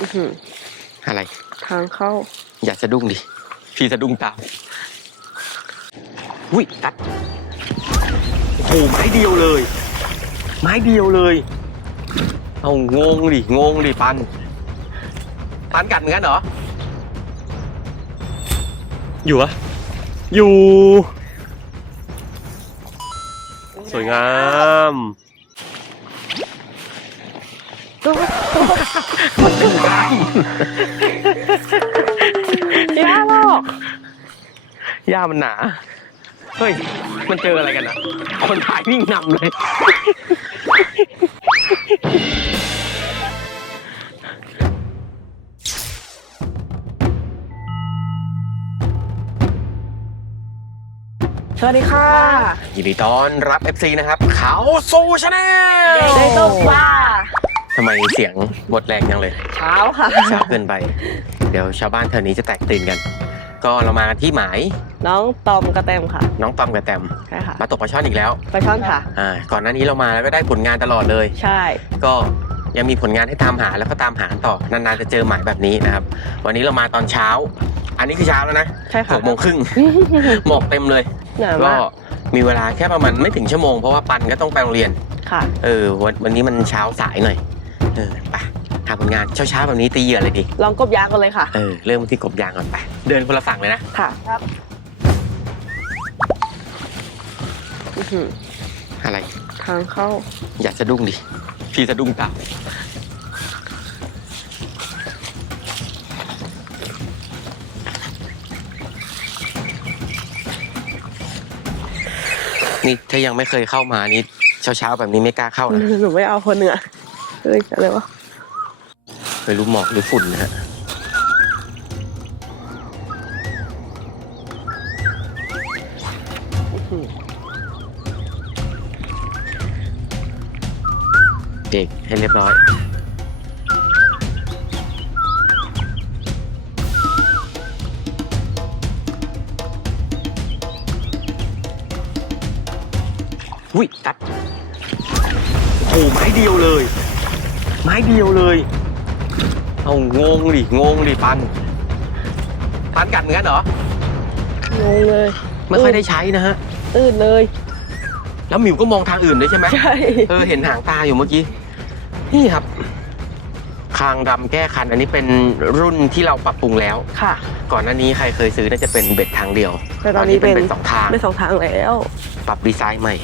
อื้อหืออะไร ทางเข้า อย่าสะดุ้งดิ พี่สะดุ้งตามอุ้ยกัดโอ้โหไม้เดียวเลย ไม้เดียวเลย เอางงดิงงดิปัน ปันกัดเหมือนกันเหรอ อยู่อะอยู่ สวยงาม ตัวมันเป็นน้ย่าหรอกำหญ้ามันหนา เฮ้ย มันเจออะไรกันอะคนถ่ายวิ่งนำเลย สวัสดีค่ะยินดีต้อนรับ FC นะครับ เขาสู่ชาแนล ได้ตกปลาำไมเสียงบทแรงจังเลย เช้าค่ะช้าเกินไป เดี๋ยวชาวบ้านแถวนี้จะแตกตื่นกัน ก็เรามากันที่หมายน้องตอมกระแตมค่ะ น้องตอมกับแตมใช่ค่ะมาตกปลาช่อนอีกแล้วไปช่อนค่ะ อ่าก่อนหน้านี้เรามาแล้วก็ได้ผลงานตลอดเลย ใช่ ก็ยังมีผลงานให้ตามหาแล้วก็ตามหากันต่อนานๆจะเจอหมายแบบนี้นะครับ วันนี้เรามาตอนเช้า อันนี้คือเช้าแล้วนะใช่หค่ะกโมงครึ่งหมอกเต็มเลยหนาวก็มากมีเวลาแค่ประมาณไม่ถึงชั่วโมงเพราะว่าปันก็ต้องไปโรงเรียนค่ะ เออวันวันนี้มันเช้าสายหน่อย เออไปหาผลงานเช้าเช้าๆแบบนี้ตีเหยื่อเลยดิลองกบยางกันเลยค่ะ เออเริ่มที่กบยางก่อนไป เดินคนละฝั่งเลยนะค่ะครับอื้อหืออะไร ทางเข้า อย่าสะดุ้งดิพี่สะดุ้งตามนี่ถ้ายังไม่เคยเข้ามานี่เช้าเช้าๆแบบนี้ไม่กล้าเข้านะหนูไม่เอาคนเหนือ เฮ้ยอะไรวะไม่รู้หมอกหรือฝุ่นนะฮะอื้อหือเบรกให้เรียบร้อย อุ้ยกัดโอ้โหไม้เดียวเลย ไม้เดียวเลย เอางงดิงงดิปัน ปันกัดเหมือนกันเหรอ งงเลยไม่ค่อยได้ใช้นะฮะตื่นเลย แล้วหมิวก็มองทางอื่นด้วยใช่ไหมใช่ เออเห็นหางตาอยู่เมื่อกี้ นี่ครับ คางดำแก้คัน อันนี้เป็นรุ่นที่เราปรับปรุงแล้ว ค่ะ ก่อนหน้านี้ใครเคยซื้อน่าจะเป็นเบ็ดทางเดียวแต่ตอนนี้เป็น เป็นสองทางไม่สองทางแล้ว ปรับดีไซน์ใหม่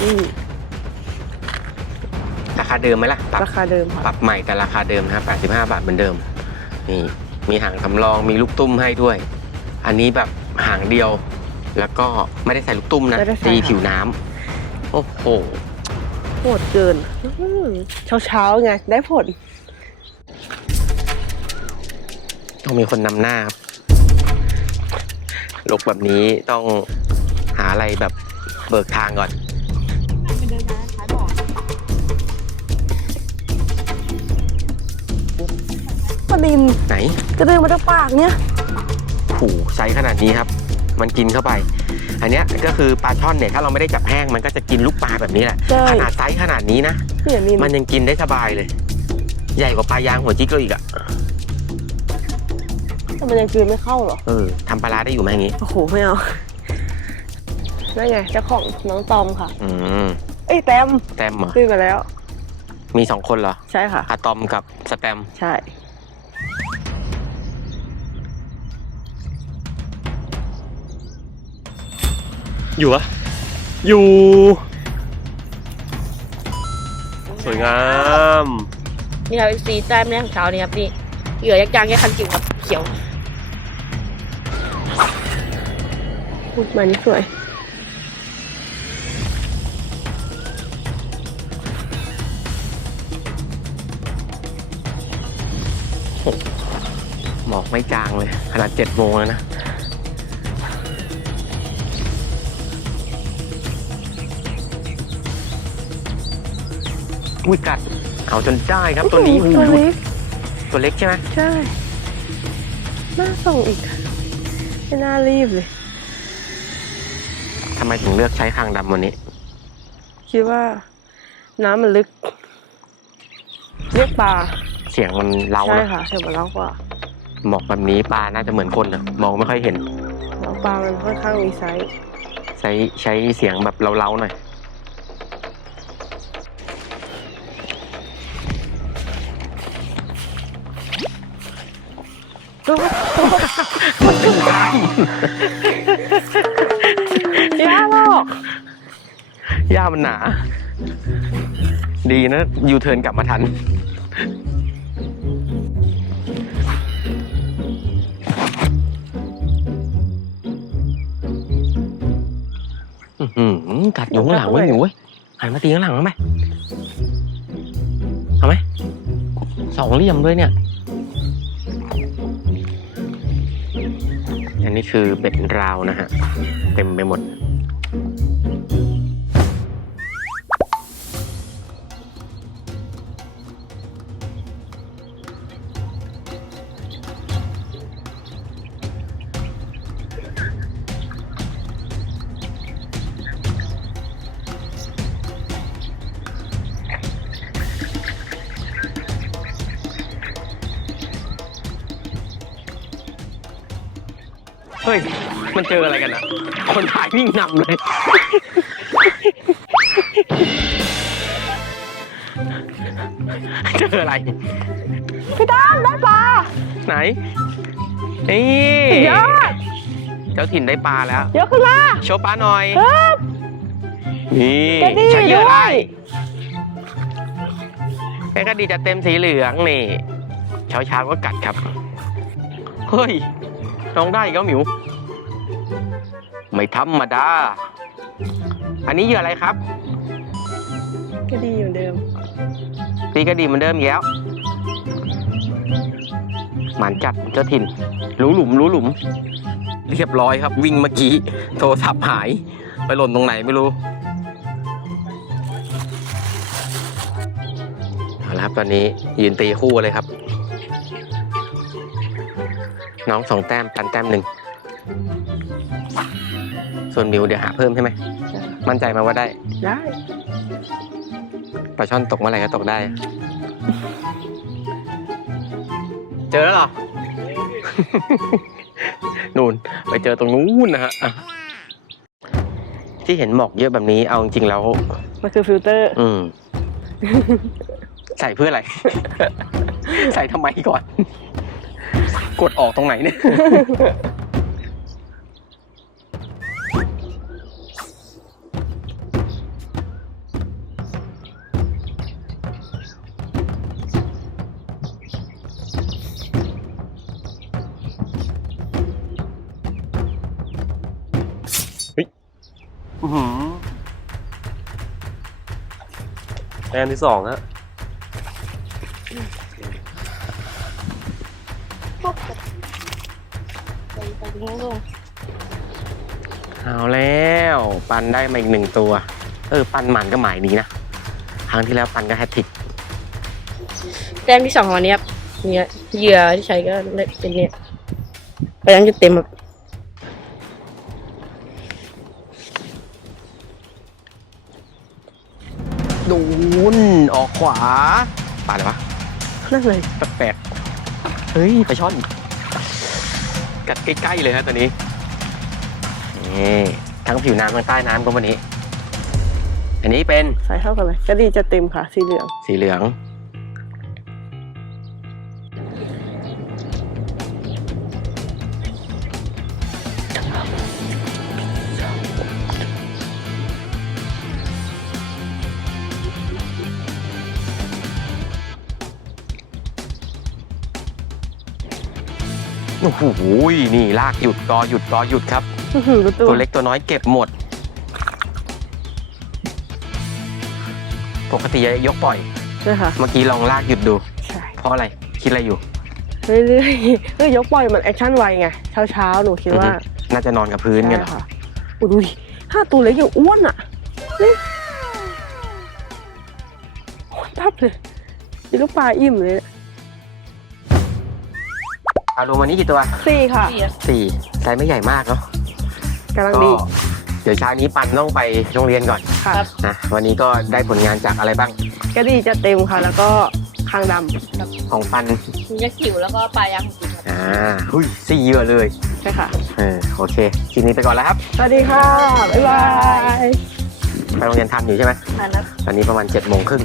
อืม ราคาเดิมไหมล่ะปรับราคาเดิมปค่ะรับใหม่แต่ราคาเดิมนะครับ85 บาทเหมือนเดิม นี่มีหางสำรองมีลูกตุ้มให้ด้วย อันนี้แบบหางเดียว แล้วก็ไม่ได้ใส่ลูกตุ้มนะไม่ได้ใส่ตีค่ะ ผิวน้ำโอ้โห โหดเกินเช้าเช้าๆไง ได้ผล ต้องมีคนนำหน้าครับลกแบบนี้ต้องหาอะไรแบบเบิกทางก่อน ปลาดินไหนกระเดินมาจากปากเนี่ยผูไซส์ขนาดนี้ครับ มันกินเข้าไป อันเนี้ยก็คือปลาช่อนเนี่ยถ้าเราไม่ได้จับแห้งมันก็จะกินลูกปลาแบบนี้แหละ ใช่ ขนาดไซส์ขนาดนี้นะ เนี่ยนินมันยังกินได้สบายเลย ใหญ่กว่าปลายางหัวจิกเราอีกอะแต่มันยังกลืนไม่เข้าเหรอ เออทำปลาร้าได้อยู่ไหมอย่างงี้ โอ้โห ไม่เอา นั่นไงเจ้าของน้องตอมค่ะ อืมเอ้ยแต้มแตมเหรอขึ้นมาแล้ว มีสองคนเหรอใช่ค่ะ อะตอมกับสแตมใช่ อยู่อะอยู่ สวยงาม นี่ครับสีแต้มแรกของเช้านี้ครับนี่เหยื่อยักษ์ยางแค่คันจิ๋วครับเขียวพูดมานี่สวยหมอกไม่จางเลย ขนาดเจ็ดโมงแล้วนะ อุ้ยกัด เอาจนได้ครับตัวนี้ตัวเล็กตัวเล็กใช่ไหมใช่น่าส่งอีกไม่น่ารีบเลยทำไมถึงเลือกใช้คางดำวันนี้ คิดว่า น้ำมันลึก เรียกปลาเชสียงมันเล้าใช่นะค่ะเสียงมันเล้ากว่าหมอกแบบนี้ปลาน่าจะเหมือนคนนะมองไม่ค่อยเห็น แล้วปลามันค่อนข้างมีไซส์ใช้ใช้เสียงแบบเล้าๆหน่อย ย่าหรอกหญ้ามันหนา ดีนะยูเทิร์นกลับมาทัน อื้อหือกัดอยู่ข้างหลังเว้หนูเว้ยหันมาตีข้างหลังเอาไมเอาไหมสองเหลี่ยมด้วยเนี่ย นี่คือเบ็ดราวนะฮะ เต็มไปหมด ฮ้ย มันเจออะไรกันอะ คนถ่ายวิ่งนำเลย เจออะไร พี่ตั้มได้ปลาไหน นี่ยอดเจ้าถิ่นได้ปลาแล้ว ยกขึ้นมาโชว์ปลาหน่อย ครับ นี่กระดี่ใช้เหยื่อด้อะไรวย แค่กระดีจะเต็มสีเหลืองนี่ เช้าเช้าๆก็กัดครับ เฮ้ย น้องได้อีก็หมิว ไม่ธรรมดา อันนี้เหยื่ออะไรครับ ก็ดีเหมือนเดิม ตีกระดีเหมือนเดิมอีกแล้ว หมันจัดเจ้าถิ่น รู้หลุมรู้หลุม เรียบร้อยครับ วิ่งเมื่อกี้ โทรศัพท์หาย ไปหล่นตรงไหนไม่รู้ เอาละครับตอนนี้ยืนตีคู่เลยครับ น้องสองแต้มปันแต้มหนึ่ง ส่วนมิวเดี๋ยวหาเพิ่มใช่ไหม มั่นใจมาว่าได้ ได้ ปลาช่อนตกเมื่อไหร่ก็ตกได้ เจอแล้วเหรอ นู่น ไปเจอตรงนู้นนะฮะอะที่เห็นหมอกเยอะแบบนี้เอาจริงๆแล้ว มันคือฟิลเตอร์ อืม ใส่เพื่ออะไร ใส่ทำไมก่อน กดออกตรงไหนเนี่ยอื้อหือแต้มที่สองฮะ เอาแล้ว ปันได้มาอีกหนึ่งตัว เออ ปันหมันก็หมายนี้นะ ครั้งที่แล้วปันก็แฮตทริกแต้มที่สองของวันนี้ครับเนี่ยเหยื่อที่ใช้ก็เป็นเนี่ยไปยังจะเต็มครับดูนออกขวาปลาอะไรวะนั่นเลยแปลกๆเฮ้ยปลาช่อน กัดใกล้ๆเลยฮะตัวนี้นี่ทั้งผิวน้ำทั้งใต้น้ำก็วันนี้ อันนี้เป็นใส่เท่ากันเลยก็ดีจะเต็มค่ะสีเหลือง สีเหลือง โอ้โหนี่ลากหยุดกอหยุดกอหยุดครับ อื้อหือตัวตัวเล็กตัวน้อยเก็บหมด ปกติจะยกปล่อย ใช่ค่ะเมื่อกี้ลองลากหยุดดู ใช่เพราะอะไร คิดอะไรอยู่ เรื่อยๆเฮ้ยยกปล่อยมันแอคชั่นไวไงเช้าเช้าๆหนูคิดว่าน่าจะนอนกับพื้นกันเหรอใช่ค่ะอุ้ยดูดิห้าตัวเล็กยังอ้วนอะนี่โอ้ยทับเลยมีลูกปลาอิ่มเลย เอารวมวันนี้กี่ตัวสี่ค่ะสี่ไซส์ไม่ใหญ่มากเนาะกำลังก็ดีเดี๋ยวเช้านี้ปันต้องไปโรงเรียนก่อนค่ะนะวันนี้ก็ได้ผลงานจากอะไรบ้างก็ดีจะเต็มค่ะ แล้วก็คางดำของปันมียักษ์จิ๋วแล้วก็ปลายางของจิ๋วครับอ่าหุ้ยสี่เหยื่อเลยใช่ค่ะเออโอเคคลิปนี้ไปก่อนแล้วครับสวัสดีค่ะบ๊ายบายไปโรงเรียนทันอยู่ใช่ไหมทานนะตอนนี้ประมาณ7จ็ดโมงครึ่ง